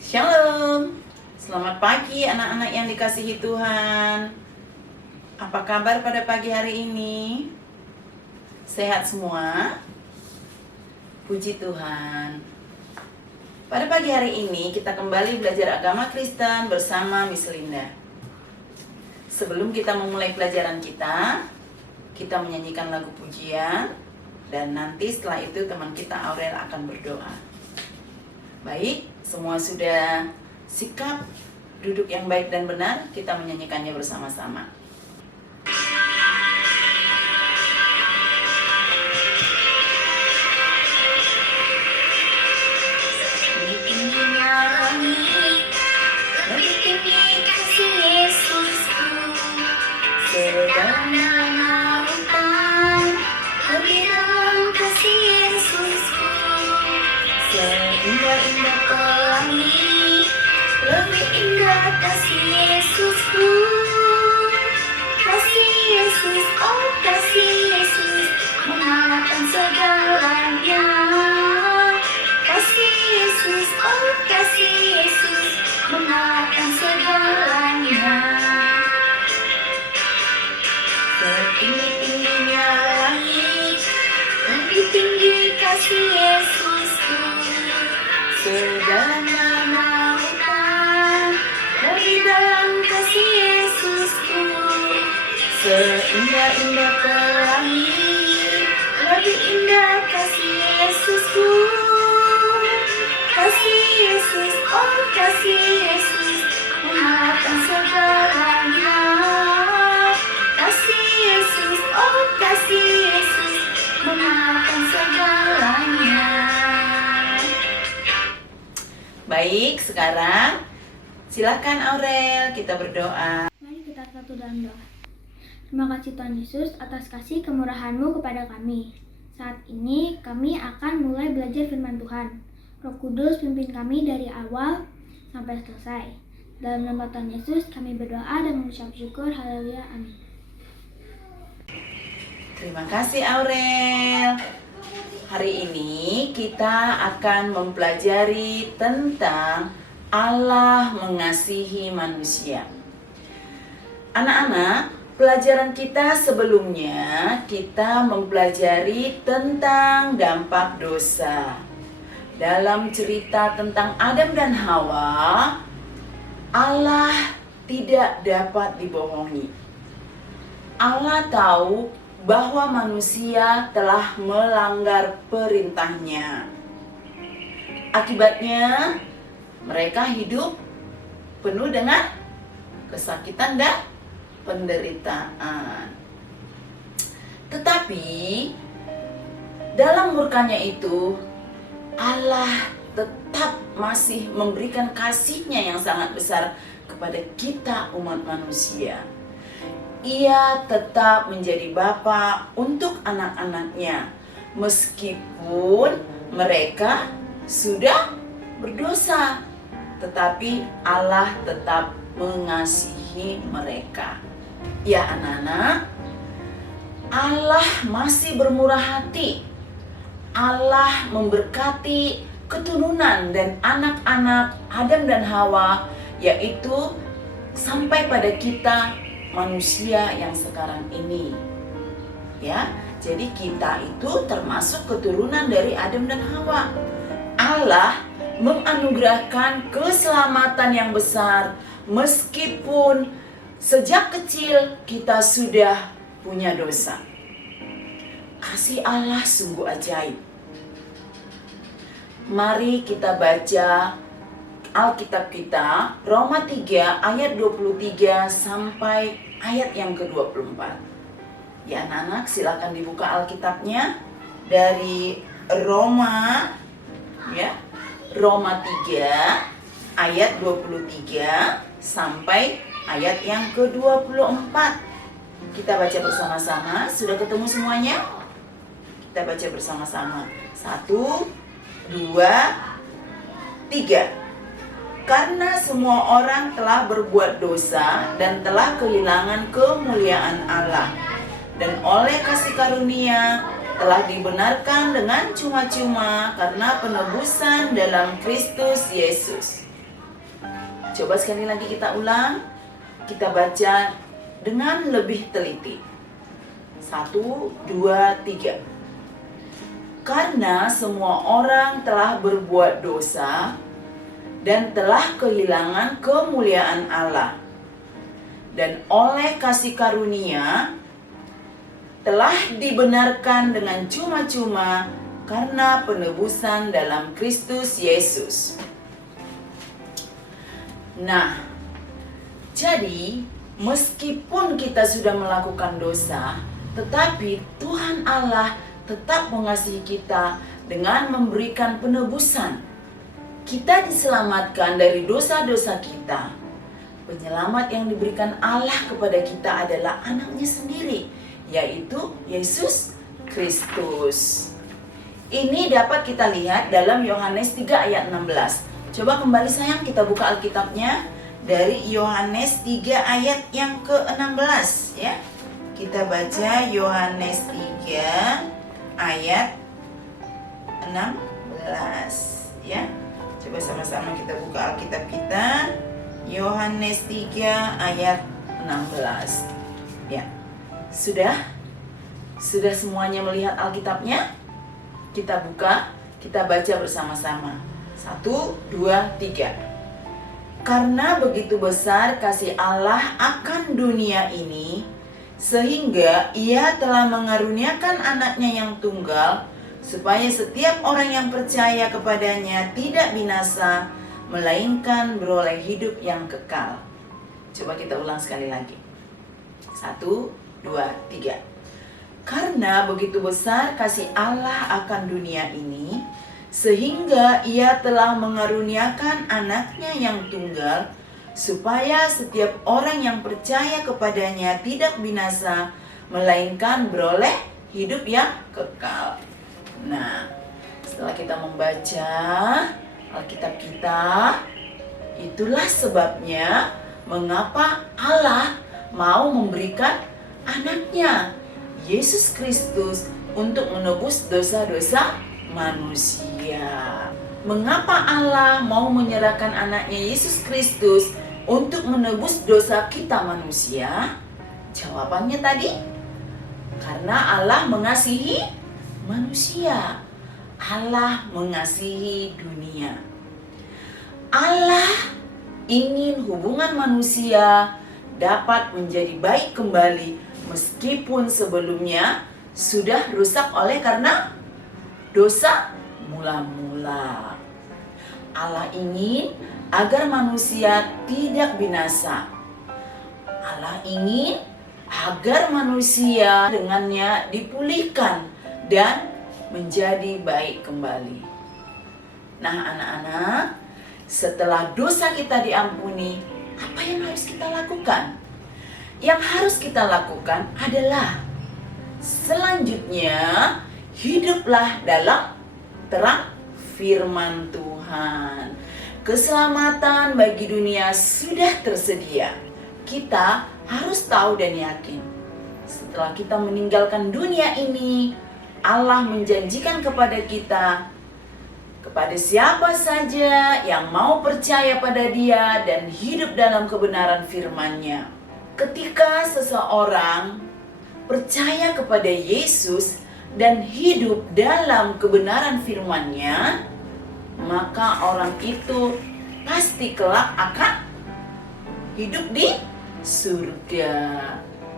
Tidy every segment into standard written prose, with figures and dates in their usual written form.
Shalom, selamat pagi anak-anak yang dikasihi Tuhan. Apa kabar pada pagi hari ini? Sehat semua? Puji Tuhan. Pada pagi hari ini kita kembali belajar agama Kristen bersama Miss Linda. Sebelum kita memulai pelajaran kita menyanyikan lagu pujian, dan nanti setelah itu teman kita Aurel akan berdoa. Baik, semua sudah sikap duduk yang baik dan benar, kita menyanyikannya bersama-sama. Lebih tinggi kasih Yesusku, sedang lautan, lebih dalam kasih Yesusku, seindah-indah pelangi, lebih indah kasih Yesusku. Kasih Yesus, oh kasih Yesus, mengalahkan segalanya. Kasih Yesus, oh kasih Yesus, mengalahkan segalanya. Setinggi-tingginya langit, lebih tinggi kasih Yesusku, sedalam lautan, lebih dalam kasih Yesusku, seindah-indah pelangi, lebih indah kasih Yesusku. Kasih Yesus, oh kasih Yesus, mengalahkan segalanya. Kasih Yesus, oh kasih Yesus, mengalahkan segalanya. Baik, sekarang silakan Aurel, kita berdoa. Mari kita satu dalam doa. Terima kasih Tuhan Yesus atas kasih kemurahan-Mu kepada kami. Saat ini kami akan mulai belajar firman Tuhan. Roh Kudus pimpin kami dari awal sampai selesai. Dalam nama Tuhan Yesus kami berdoa dan mengucap syukur. Haleluya, amin. Terima kasih Aurel. Hari ini kita akan mempelajari tentang Allah mengasihi manusia. Anak-anak, pelajaran kita sebelumnya kita mempelajari tentang dampak dosa. Dalam cerita tentang Adam dan Hawa, Allah tidak dapat dibohongi. Allah tahu bahwa manusia telah melanggar perintahnya. Akibatnya, mereka hidup penuh dengan kesakitan dan penderitaan. Tetapi, dalam murkanya itu, Allah tetap masih memberikan kasih-Nya yang sangat besar kepada kita umat manusia. Ia tetap menjadi Bapa untuk anak-anaknya, meskipun mereka sudah berdosa, tetapi Allah tetap mengasihi mereka. Ya anak-anak, Allah masih bermurah hati. Allah memberkati keturunan dan anak-anak Adam dan Hawa, yaitu sampai pada kita manusia yang sekarang ini. Ya, jadi kita itu termasuk keturunan dari Adam dan Hawa. Allah menganugerahkan keselamatan yang besar meskipun sejak kecil kita sudah punya dosa. Kasih Allah sungguh ajaib. Mari kita baca Alkitab kita, Roma 3 ayat 23 sampai ayat yang ke-24. Ya anak-anak, silakan dibuka Alkitabnya dari Roma 3 ayat 23 sampai ayat yang ke-24. Kita baca bersama-sama. Sudah ketemu semuanya? Kita baca bersama-sama. 1, 2, 3. Karena semua orang telah berbuat dosa dan telah kehilangan kemuliaan Allah, dan oleh kasih karunia telah dibenarkan dengan cuma-cuma karena penebusan dalam Kristus Yesus. Coba sekali lagi kita ulang. Kita baca dengan lebih teliti. 1, 2, 3. Karena semua orang telah berbuat dosa dan telah kehilangan kemuliaan Allah, dan oleh kasih karunia telah dibenarkan dengan cuma-cuma karena penebusan dalam Kristus Yesus. Nah, jadi meskipun kita sudah melakukan dosa, tetapi Tuhan Allah tetap mengasihi kita dengan memberikan penebusan. Kita diselamatkan dari dosa-dosa kita. Penyelamat yang diberikan Allah kepada kita adalah anaknya sendiri, yaitu Yesus Kristus. Ini dapat kita lihat dalam Yohanes 3 ayat 16. Coba kembali sayang, kita buka Alkitabnya dari Yohanes 3 ayat yang ke-16 ya. Kita baca Yohanes 3 ayat 16 ya. Coba sama-sama kita buka Alkitab kita. Yohanes 3 ayat 16. Ya. Sudah semuanya melihat Alkitabnya? Kita buka, kita baca bersama-sama. 1, 2, 3. Karena begitu besar kasih Allah akan dunia ini, sehingga Ia telah mengaruniakan anaknya yang tunggal, supaya setiap orang yang percaya kepadanya tidak binasa, melainkan beroleh hidup yang kekal. Coba kita ulang sekali lagi. 1, 2, 3. Karena begitu besar kasih Allah akan dunia ini, sehingga Ia telah mengaruniakan anaknya yang tunggal, supaya setiap orang yang percaya kepadanya tidak binasa, melainkan beroleh hidup yang kekal. Nah, setelah kita membaca Alkitab kita, itulah sebabnya mengapa Allah mau memberikan anaknya, Yesus Kristus, untuk menebus dosa-dosa manusia. Mengapa Allah mau menyerahkan anaknya Yesus Kristus untuk menebus dosa kita manusia? Jawabannya tadi, karena Allah mengasihi manusia. Allah mengasihi dunia. Allah ingin hubungan manusia dapat menjadi baik kembali, meskipun sebelumnya sudah rusak oleh karena dosa mula-mula. Allah ingin agar manusia tidak binasa. Allah ingin agar manusia dengannya dipulihkan dan menjadi baik kembali. Nah anak-anak, setelah dosa kita diampuni, apa yang harus kita lakukan? Yang harus kita lakukan adalah selanjutnya, hiduplah dalam terang firman Tuhan. Keselamatan bagi dunia sudah tersedia. Kita harus tahu dan yakin, setelah kita meninggalkan dunia ini, Allah menjanjikan kepada kita, kepada siapa saja yang mau percaya pada Dia dan hidup dalam kebenaran firman-Nya. Ketika seseorang percaya kepada Yesus dan hidup dalam kebenaran firman-Nya, maka orang itu pasti kelak akan hidup di surga.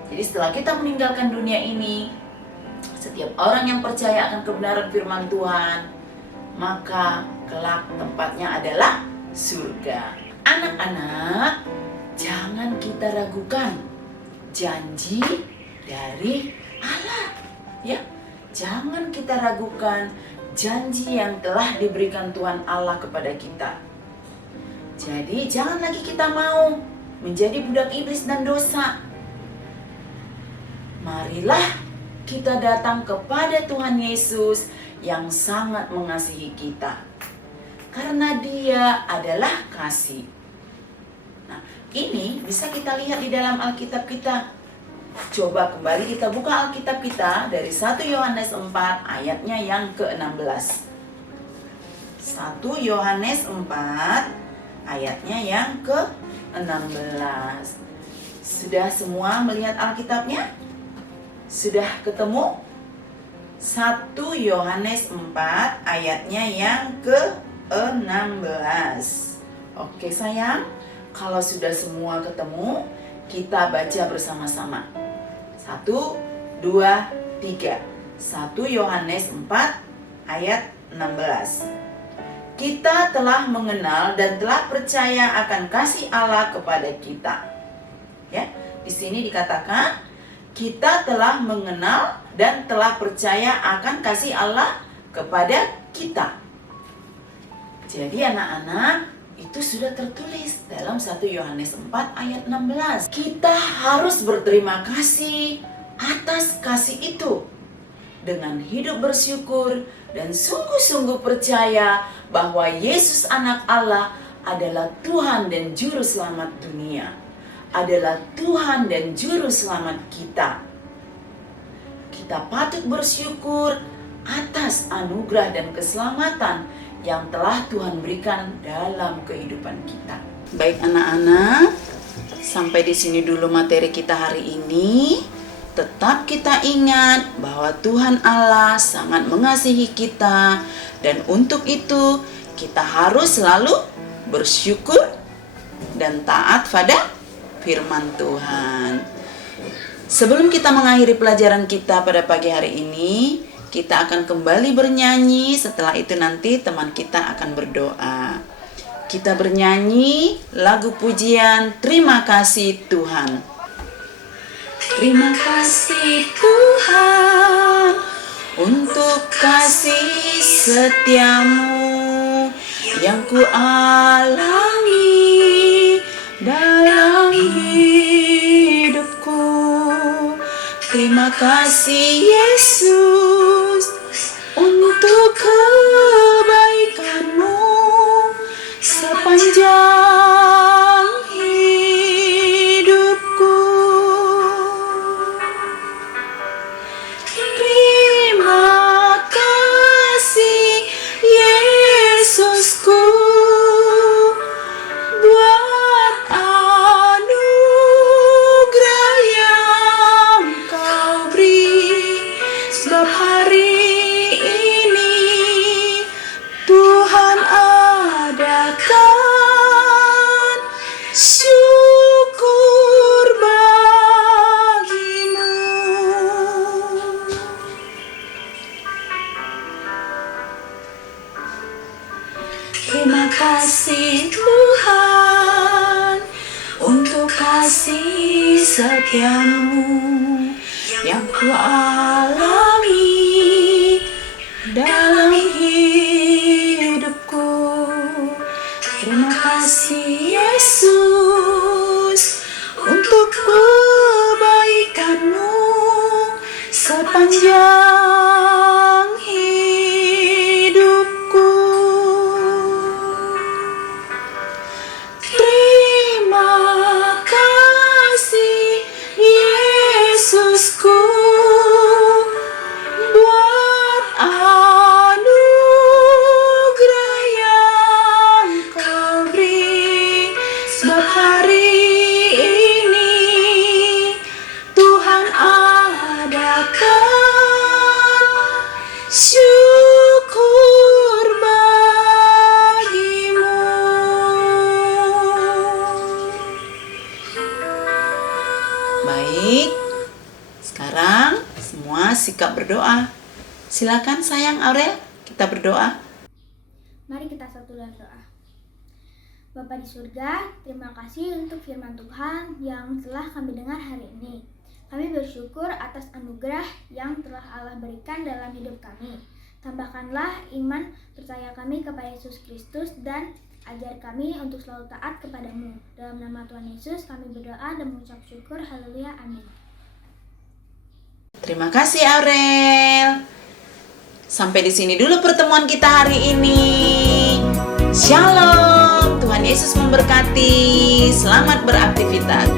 Jadi setelah kita meninggalkan dunia ini, setiap orang yang percaya akan kebenaran firman Tuhan, maka kelak tempatnya adalah surga. Anak-anak, jangan kita ragukan janji dari Allah, ya. Jangan kita ragukan janji yang telah diberikan Tuhan Allah kepada kita. Jadi jangan lagi kita mau menjadi budak iblis dan dosa. Marilah kita datang kepada Tuhan Yesus yang sangat mengasihi kita, karena Dia adalah kasih. Nah, ini bisa kita lihat di dalam Alkitab kita. Coba kembali kita buka Alkitab kita dari 1 Yohanes 4 ayatnya yang ke-16. 1 Yohanes 4 ayat ayatnya yang ke-16. Sudah semua melihat Alkitabnya? Sudah ketemu? 1 Yohanes 4 ayatnya yang ke-16. Oke sayang, kalau sudah semua ketemu, kita baca bersama-sama. 1, 2, 3. 1 Yohanes 4 ayat 16. Kita telah mengenal dan telah percaya akan kasih Allah kepada kita. Ya, di sini dikatakan kita telah mengenal dan telah percaya akan kasih Allah kepada kita. Jadi anak-anak, itu sudah tertulis dalam 1 Yohanes 4 ayat 16. Kita harus berterima kasih atas kasih itu dengan hidup bersyukur dan sungguh-sungguh percaya bahwa Yesus anak Allah adalah Tuhan dan Juru Selamat dunia, adalah Tuhan dan Juru Selamat kita. Kita patut bersyukur atas anugerah dan keselamatan yang telah Tuhan berikan dalam kehidupan kita. Baik anak-anak, sampai di sini dulu materi kita hari ini. Tetap kita ingat bahwa Tuhan Allah sangat mengasihi kita, dan untuk itu kita harus selalu bersyukur dan taat pada firman Tuhan. Sebelum kita mengakhiri pelajaran kita pada pagi hari ini, kita akan kembali bernyanyi. Setelah itu nanti teman kita akan berdoa. Kita bernyanyi lagu pujian Terima Kasih Tuhan. Terima kasih Tuhan untuk kasih setiamu yang ku alami dalam hidupku. Terima kasih Yesus untuk kebaikanmu sepanjang hidupku. Terima kasih Yesusku buat anugerah yang Kau beri. Sebab hari ini Tuhan adakan syukur bagimu. Terima kasih Tuhan untuk kasih setiamu yang ku alami dalam hidupku. Terima kasih Yesus untuk kebaikanmu sepanjang hidupku. Terima kasih Yesusku buat anugerah yang Kau beri. Sebab hari ini Tuhan adakan syukur bagimu. Baik, sekarang semua sikap berdoa. Silakan sayang Aurel, kita berdoa. Mari kita satukan doa. Bapa di surga, terima kasih untuk firman Tuhan yang telah kami dengar hari ini. Kami bersyukur atas anugerah yang telah Allah berikan dalam hidup kami. Tambahkanlah iman percaya kami kepada Yesus Kristus dan ajar kami untuk selalu taat kepadamu. Dalam nama Tuhan Yesus kami berdoa dan mengucap syukur. Haleluya, amin. Terima kasih Aurel. Sampai di sini dulu pertemuan kita hari ini. Shalom, Tuhan Yesus memberkati. Selamat beraktivitas.